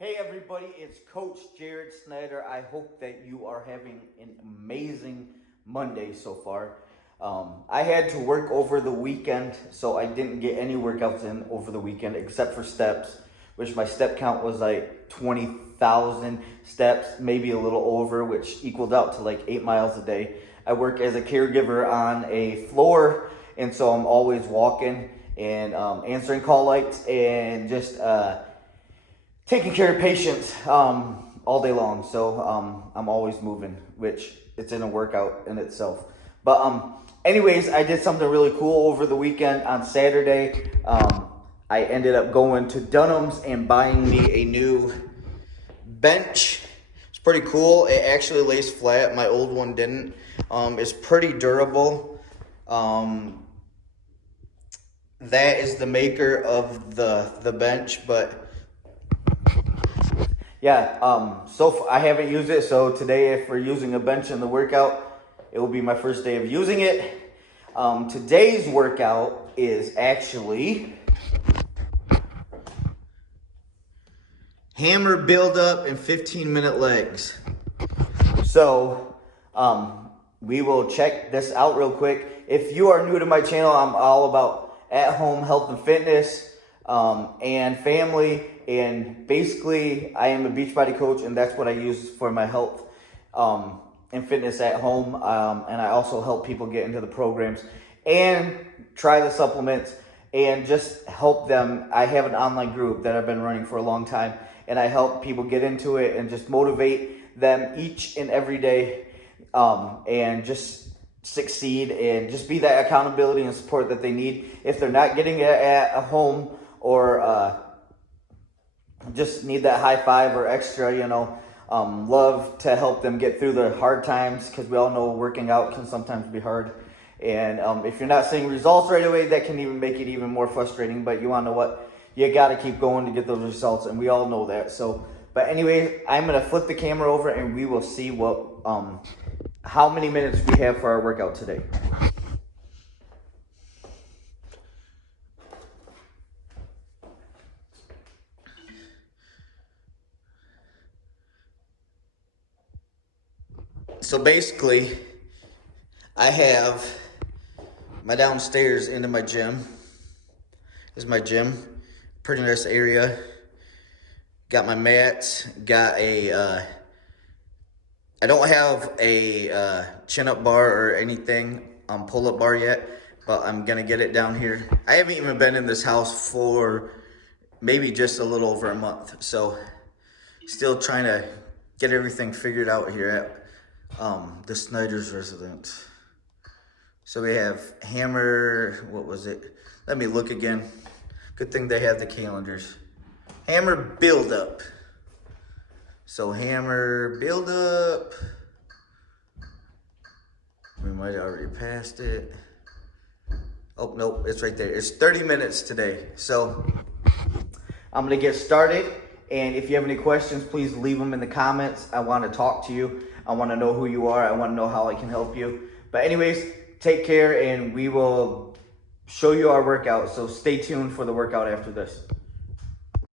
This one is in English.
Hey everybody, it's Coach Jared Snyder. I hope that you are having an amazing Monday so far. I had to work over the weekend, so I didn't get any workouts in over the weekend except for steps, which my step count was like 20,000 steps, maybe a little over, which equaled out to like 8 miles a day. I work as a caregiver on a floor, and so I'm always walking and answering call lights and just taking care of patients all day long. So I'm always moving, which it's in a workout in itself. But anyways, I did something really cool over the weekend on Saturday. I ended up going to Dunham's and buying me a new bench. It's pretty cool. It actually lays flat. My old one didn't. It's pretty durable. That is the maker of the bench, but yeah, I haven't used it, so today if we're using a bench in the workout, it will be my first day of using it. Today's workout is actually hammer build up and 15-minute legs. So, we will check this out real quick. If you are new to my channel, I'm all about at-home health and fitness, and family. And basically, I am a Beachbody coach, and that's what I use for my health and fitness at home. And I also help people get into the programs and try the supplements and just help them. I have an online group that I've been running for a long time, and I help people get into it and just motivate them each and every day, and just succeed and just be that accountability and support that they need. If they're not getting it at a home, or just need that high five or extra, love to help them get through the hard times, because we all know working out can sometimes be hard. And if you're not seeing results right away, that can even make it even more frustrating. But you want to know what? You got to keep going to get those results, and we all know that. So, but anyway, I'm going to flip the camera over, and we will see how many minutes we have for our workout today. So basically, I have my downstairs into my gym. This is my gym. Pretty nice area. Got my mats. Got I don't have a chin-up bar or anything, pull-up bar yet, but I'm gonna get it down here. I haven't even been in this house for maybe just a little over a month, so still trying to get everything figured out here at the Snyder's residence. So we have hammer, what was it? Let me look again. Good thing they have the calendars. Hammer build up. So hammer build up. We might have already passed it. Oh, nope, it's right there. It's 30 minutes today. So I'm gonna get started. And if you have any questions, please leave them in the comments. I want to talk to you. I want to know who you are. I want to know how I can help you. But anyways, take care, and we will show you our workout. So stay tuned for the workout after this.